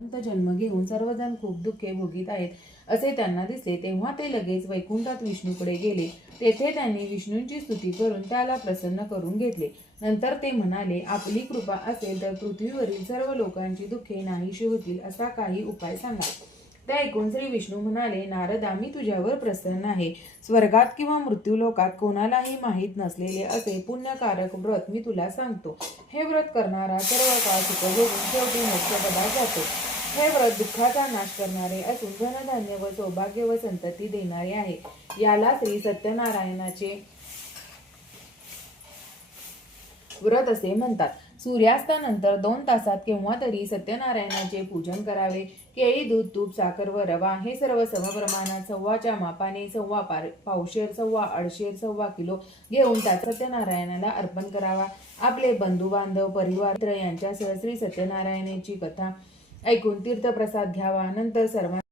जन्म घेऊन सर्वजण खूप दुःखे भोगीत आहेत असे त्यांना दिसले, तेव्हा ते लगेच वैकुंठात विष्णूकडे गेले. तेथे त्यांनी विष्णूंची स्तुती करून त्याला प्रसन्न करून घेतले. नंतर ते म्हणाले, आपली कृपा असेल तर पृथ्वीवरील सर्व लोकांची दुःखे नाहीशी होतील असा काही उपाय सांगा. ते ऐकून श्री विष्णू म्हणाले, नारदा, मी तुझ्यावर प्रसन्न आहे. स्वर्गात किंवा मृत्यूलोकात कोणालाही माहीत नसलेले असे पुण्यकारक व्रत मी तुला सांगतो. हे व्रत करणारा सर्व काळ सुख भोगून शेवटी मोक्षपदात जातो. हे व्रत दुःखाचा नाश करणारे असून धनधान्य व सौभाग्य व संतती देणारे आहे. याला श्री सत्यनारायणाचे व्रत असे म्हणतात. सूर्यास्तानंतर 2 तासात केव्हा तरी सत्यनारायणाचे पूजन करावे. केळी, दूध, तूप, साखर व रवा हे सर्व समप्रमाणात सव्वाच्या मापाने सव्वा पावशेर, सव्वा अडशेर, सव्वा किलो घेऊन त्याचा सत्यनारायणाला अर्पण करावा. आपले बंधू बांधव, परिवार यांच्यासह श्री सत्यनारायणाची कथा ऐकून तीर्थप्रसाद घ्यावा. नंतर सर्व